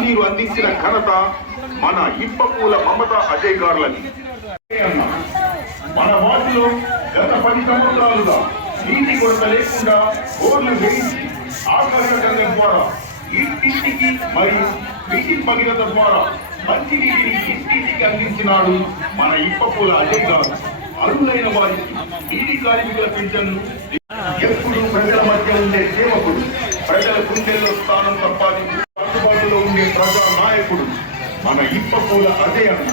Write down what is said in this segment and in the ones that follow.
నీరు అందించిన ఘనత మన ఇప్పపూల మమత అజయ్ గారులని. మన వాటిలో గత పది సంవత్సరాలుగా నీటి కొరత లేకుండా బోర్లు వేయించి ఆకర్షణ ద్వారా ఇంటింటికి మరియు మిషన్ భగీరథ ద్వారా మంచి నీటిని ఇంటింటికి అందించినాడు మన ఇప్పపూల అజయ్ గారు. అరువులైన వారికి నీటి కార్మికుల పెన్షన్ను ఎప్పుడు ప్రజల మధ్య ఉండే సేవకుడు. ప్రజల గుండెల్లో స్థానం సంపాదించి అందుబాటులో ఉండే ప్రజా నాయకుడు మన ఇప్పకూల అదే అన్న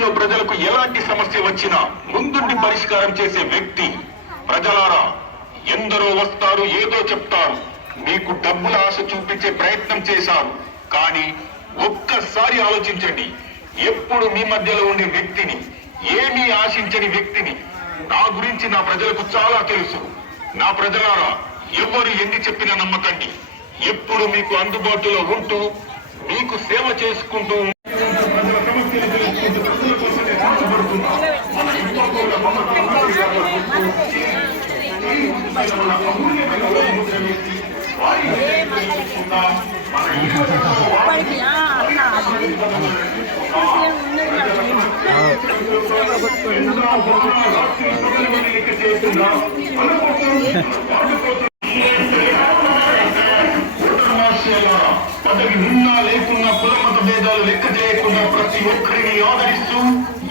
మన ప్రజలకు ఎలాంటి సమస్య వచ్చినా ముందుండి పరిష్కారం చేసే వ్యక్తి ప్రజలారా ఎందరో వస్తారు ఏదో చెప్తారు. మీకు డబ్బుల ఆశ చూపించే ప్రయత్నం చేశారు. కానీ ఒక్కసారి ఆలోచించండి. ఎప్పుడు మీ మధ్యలో ఉండే వ్యక్తిని ఏమీ ఆశించని వ్యక్తిని నా గురించి నా ప్రజలకు చాలా తెలుసు. నా ప్రజలారా ఎవరు ఎన్ని చెప్పినా నమ్మకండి. ఎప్పుడు మీకు అందుబాటులో ఉంటూ మీకు సేవ చేసుకుంటూ ప్రజల సమస్యలు తెలుసుకుంటూ ప్రజల కోసమే కష్టపడుతున్నా. మన ఇంట్లో కూడా మమతా గాంధీ గారు గుర్తు మన అమూల్యమైన ఓటుముద్ర వేసి వారి విజయాన్ని తెలుసుకుందాం. మన ఇంట్లో ఇప్పటికి ఆ అన్న అది సీఎం ఉన్నది కాబట్టి ఎన్నో గొప్ప రాష్ట్రీయ ప్రజల లెక్క చేస్తున్నాం. మన కోసం, వాళ్ళ కోసం సమస్యలారా, పదవి ఉన్నా లేకున్నా కులమత భేదాలు లెక్క చేయకుండా ప్రతి ఒక్కరిని ఆదరిస్తూ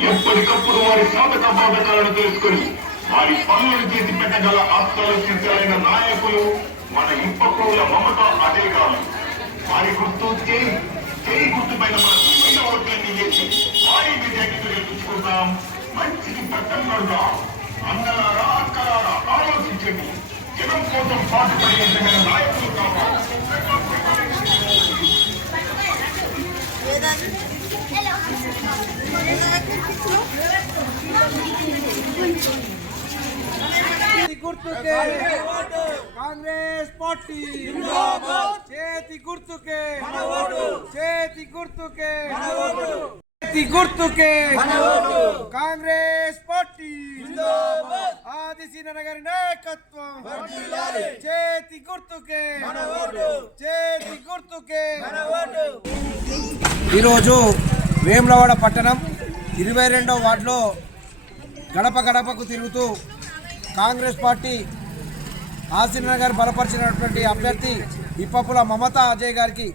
ఎప్పటికప్పుడు వారి సాధక బాధకాలను తెలుసుకొని వారి పనులను చేసి పెట్టగల ఆలోచించాలైన నాయకులు మన ఇప్పకూల మమత అదే కాదు వారి గుర్తు చేయి చేయి గుర్తు పైన మన చిన్న వారి విజయాన్ని గెలుచుకుంటాం మంచికి పట్టణుడుగా అన్నలారా అక్కలారా ఆలోచించండి జనం కోసం పాటుపడే నాయకులు కావాలి చేతి గుర్తుకే. కాంగ్రెస్ పార్టీ చేతి గుర్తుకే. చేతి గుర్తుకే గుర్తుకే కాంగ్రెస్ పార్టీ. ఆదిశీన గారి నాయకత్వం. చేతి గుర్తుకే. చేతి గుర్తుకే. ఈరోజు వేములవాడ పట్టణం ఇరవై రెండవ వార్డులో గడప గడపకు తిరుగుతూ కాంగ్రెస్ పార్టీ ఆశీర్నగర్ బలపరిచినటువంటి అభ్యర్థి ఇప్పపుల మమతా అజయ్ గారికి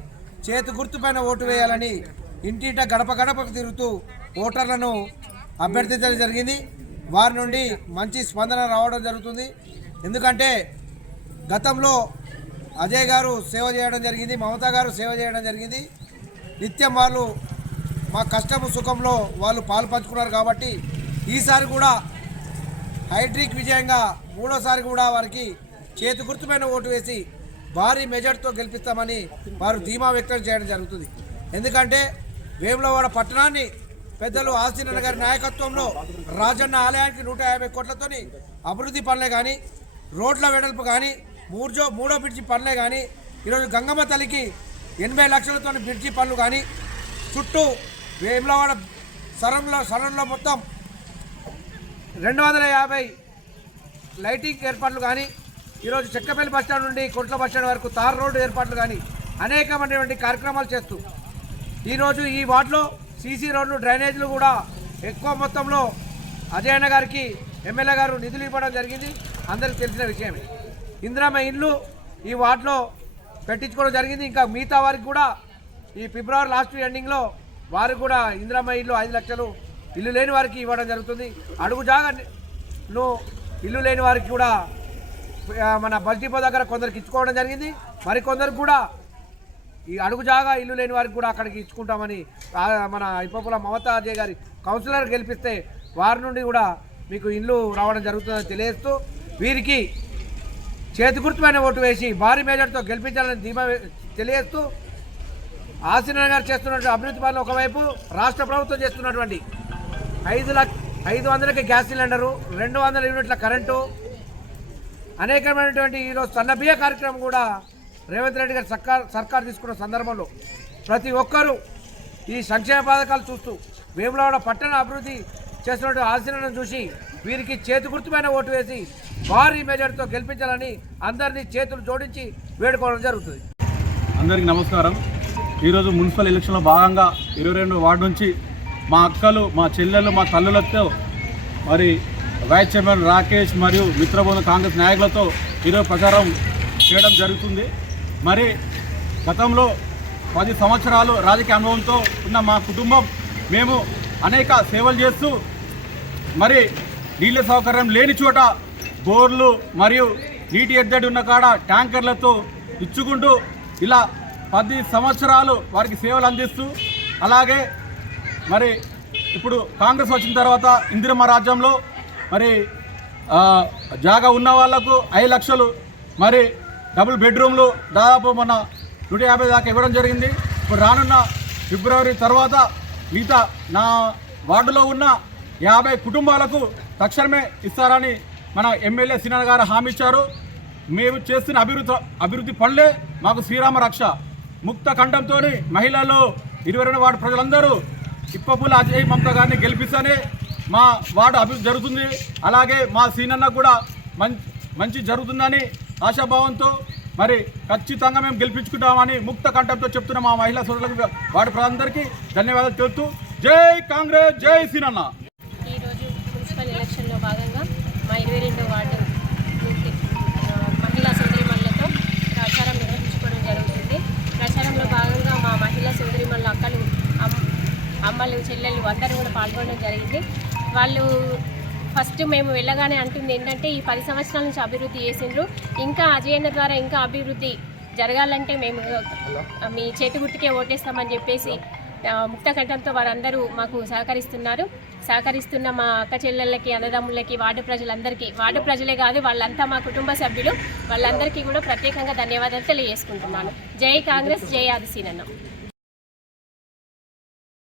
చేతి గుర్తుపైన ఓటు వేయాలని ఇంటింట గడప గడపకు తిరుగుతూ ఓటర్లను అభ్యర్థించడం జరిగింది. వారి నుండి మంచి స్పందన రావడం జరుగుతుంది. ఎందుకంటే గతంలో అజయ్ గారు సేవ చేయడం జరిగింది మమతా గారు సేవ చేయడం జరిగింది. నిత్యం వాళ్ళు మా కష్టము సుఖంలో వాళ్ళు పాలు పంచుకున్నారు కాబట్టి ఈసారి కూడా హైడ్రిక్ విజయంగా మూడోసారి కూడా వారికి చేతి గుర్తుపైన ఓటు వేసి భారీ మెజార్టీతో గెలిపిస్తామని వారు ధీమా వ్యక్తం చేయడం జరుగుతుంది. ఎందుకంటే వేములవాడ పట్టణాన్ని పెద్దలు ఆశీనన్న గారి నాయకత్వంలో రాజన్న ఆలయానికి నూట యాభై కోట్లతోని అభివృద్ధి పనులే కానీ రోడ్ల వెడల్పు కానీ మూర్జో మూడో బ్రిడ్జి పనులే కానీ ఈరోజు గంగమ్మ తల్లికి ఎనభై లక్షలతో బ్రిడ్జి పనులు కానీ చుట్టూ వేములవాడ సరంలో సరంలో మొత్తం రెండు వందల యాభై లైటింగ్ ఏర్పాట్లు కానీ ఈరోజు చెక్కపల్లి బస్టాండ్ నుండి కొట్ల బస్టాండ్ వరకు తార్ రోడ్డు ఏర్పాట్లు కానీ అనేకమైనటువంటి కార్యక్రమాలు చేస్తూ ఈరోజు ఈ వార్డులో సీసీ రోడ్లు డ్రైనేజీలు కూడా ఎక్కువ మొత్తంలో అజయన్న గారికి ఎమ్మెల్యే గారు నిధులు ఇవ్వడం జరిగింది. అందరికీ తెలిసిన విషయమే. ఇందిరామ ఇండ్లు ఈ వార్డులో పెట్టించుకోవడం జరిగింది. ఇంకా మిగతా వారికి కూడా ఈ ఫిబ్రవరి లాస్ట్ ఎండింగ్లో వారికి కూడా ఇందిరామ ఇల్లు ఐదు లక్షలు ఇల్లు లేని వారికి ఇవ్వడం జరుగుతుంది. అడుగు జాగాను ఇల్లు లేని వారికి కూడా మన బస్ డిపో దగ్గర కొందరికి ఇచ్చుకోవడం జరిగింది. మరికొందరికి కూడా ఈ అడుగు జాగా ఇల్లు లేని వారికి కూడా అక్కడికి ఇచ్చుకుంటామని మన ఇప్పపుల మమతా అజయ్ గారి కౌన్సిలర్ గెలిపిస్తే వారి నుండి కూడా మీకు ఇల్లు రావడం జరుగుతుందని తెలియజేస్తూ వీరికి చేతికృతమైన ఓటు వేసి భారీ మేజర్తో గెలిపించాలని ధీమా వే- తెలియజేస్తూ ఆశీర్వాద్ గారు చేస్తున్నటువంటి అభివృద్ధి పనులు ఒకవైపు రాష్ట్ర ప్రభుత్వం చేస్తున్నటువంటి ఐదు లక్ష ఐదు వందలకి గ్యాస్ సిలిండరు రెండు వందల యూనిట్ల కరెంటు అనేకమైనటువంటి ఈరోజు సన్నబియ్య కార్యక్రమం కూడా రేవంత్ రెడ్డి గారు సర్కార్ సర్కార్ తీసుకున్న సందర్భంలో ప్రతి ఒక్కరూ ఈ సంక్షేమ పథకాలు చూస్తూ వేములవాడ పట్టణ అభివృద్ధి చేస్తున్నటువంటి ఆశలను చూసి వీరికి చేతి గుర్తుపైన ఓటు వేసి భారీ మెజార్టీతో గెలిపించాలని అందరినీ చేతులు జోడించి వేడుకోవడం జరుగుతుంది. అందరికీ నమస్కారం. ఈరోజు మున్సిపల్ ఎలక్షన్లో భాగంగా ఇరవై రెండు వార్డు నుంచి మా అక్కలు మా చెల్లెలు మా తల్లులతో మరి వైస్ చైర్మన్ రాకేష్ మరియు మిత్రబృంద కాంగ్రెస్ నాయకులతో ఈరోజు ప్రచారం చేయడం జరుగుతుంది. మరి గతంలో పది సంవత్సరాలు రాజకీయ అనుభవంతో ఉన్న మా కుటుంబం మేము అనేక సేవలు చేస్తూ మరి నీళ్ళ సౌకర్యం లేని చోట బోర్లు మరియు నీటి ఎద్దడి ఉన్న కాడ ట్యాంకర్లతో ఇచ్చుకుంటూ ఇలా పది సంవత్సరాలు వారికి సేవలు అందిస్తూ అలాగే మరి ఇప్పుడు కాంగ్రెస్ వచ్చిన తర్వాత ఇందిరమ్మ రాజ్యంలో మరి జాగా ఉన్న వాళ్ళకు ఐదు లక్షలు మరి డబుల్ బెడ్రూమ్లు దాదాపు మన నూట యాభై దాకా ఇవ్వడం జరిగింది. ఇప్పుడు రానున్న ఫిబ్రవరి తర్వాత మిగతా నా వార్డులో ఉన్న యాభై కుటుంబాలకు తక్షణమే ఇస్తారని మన ఎమ్మెల్యే సినార్ గారు హామీ ఇచ్చారు. మేము చేస్తున్న అభివృద్ధి అభివృద్ధి పనులే మాకు శ్రీరామ రక్ష. ముక్త కంఠంతో మహిళలు ఇరవై రెండు వార్డు ప్రజలందరూ ఇప్పపుల అజయ్ మమత గారిని గెలిపిస్తేనే మా వార్డు అభివృద్ధి జరుగుతుంది. అలాగే మా సీనన్న కూడా మంచి మంచి జరుగుతుందని ఆశాభావంతో మరి ఖచ్చితంగా మేము గెలిపించుకుంటామని ముక్త కంఠంతో చెప్తున్న మా మహిళా సోదరులకు వాటి ప్రజలందరికీ ధన్యవాదాలు తెలుపుతూ జై కాంగ్రెస్ జై సీనన్న. ఈరోజు మున్సిపల్ ఎలక్షన్లో భాగంగా మా ఇరవై రెండో వార్డు మహిళా సోదరిమణులతో ప్రచారం నిర్వహించుకోవడం జరుగుతుంది. ప్రచారంలో భాగంగా మా మహిళా సోదరిమణుల అక్కలు అమ్- అమ్మలు చెల్లెళ్ళు అందరూ కూడా పాల్గొనడం జరిగింది. వాళ్ళు ఫస్ట్ మేము వెళ్ళగానే అంటుంది ఏంటంటే ఈ పది సంవత్సరాల నుంచి అభివృద్ధి చేసిండ్రు. ఇంకా అజయన్న ద్వారా ఇంకా అభివృద్ధి జరగాలంటే మేము మీ చేతి గుర్తుకే ఓటేస్తామని చెప్పేసి ముక్త కంఠంతో వారందరూ మాకు సహకరిస్తున్నారు. సహకరిస్తున్న మా అక్క చెల్లెళ్ళకి అన్నదమ్ములకి వార్డు ప్రజలందరికీ వార్డు ప్రజలే కాదు వాళ్ళంతా మా కుటుంబ సభ్యులు. వాళ్ళందరికీ కూడా ప్రత్యేకంగా ధన్యవాదాలు తెలియజేసుకుంటున్నాను. జై కాంగ్రెస్ జై ఆదిశీనన్న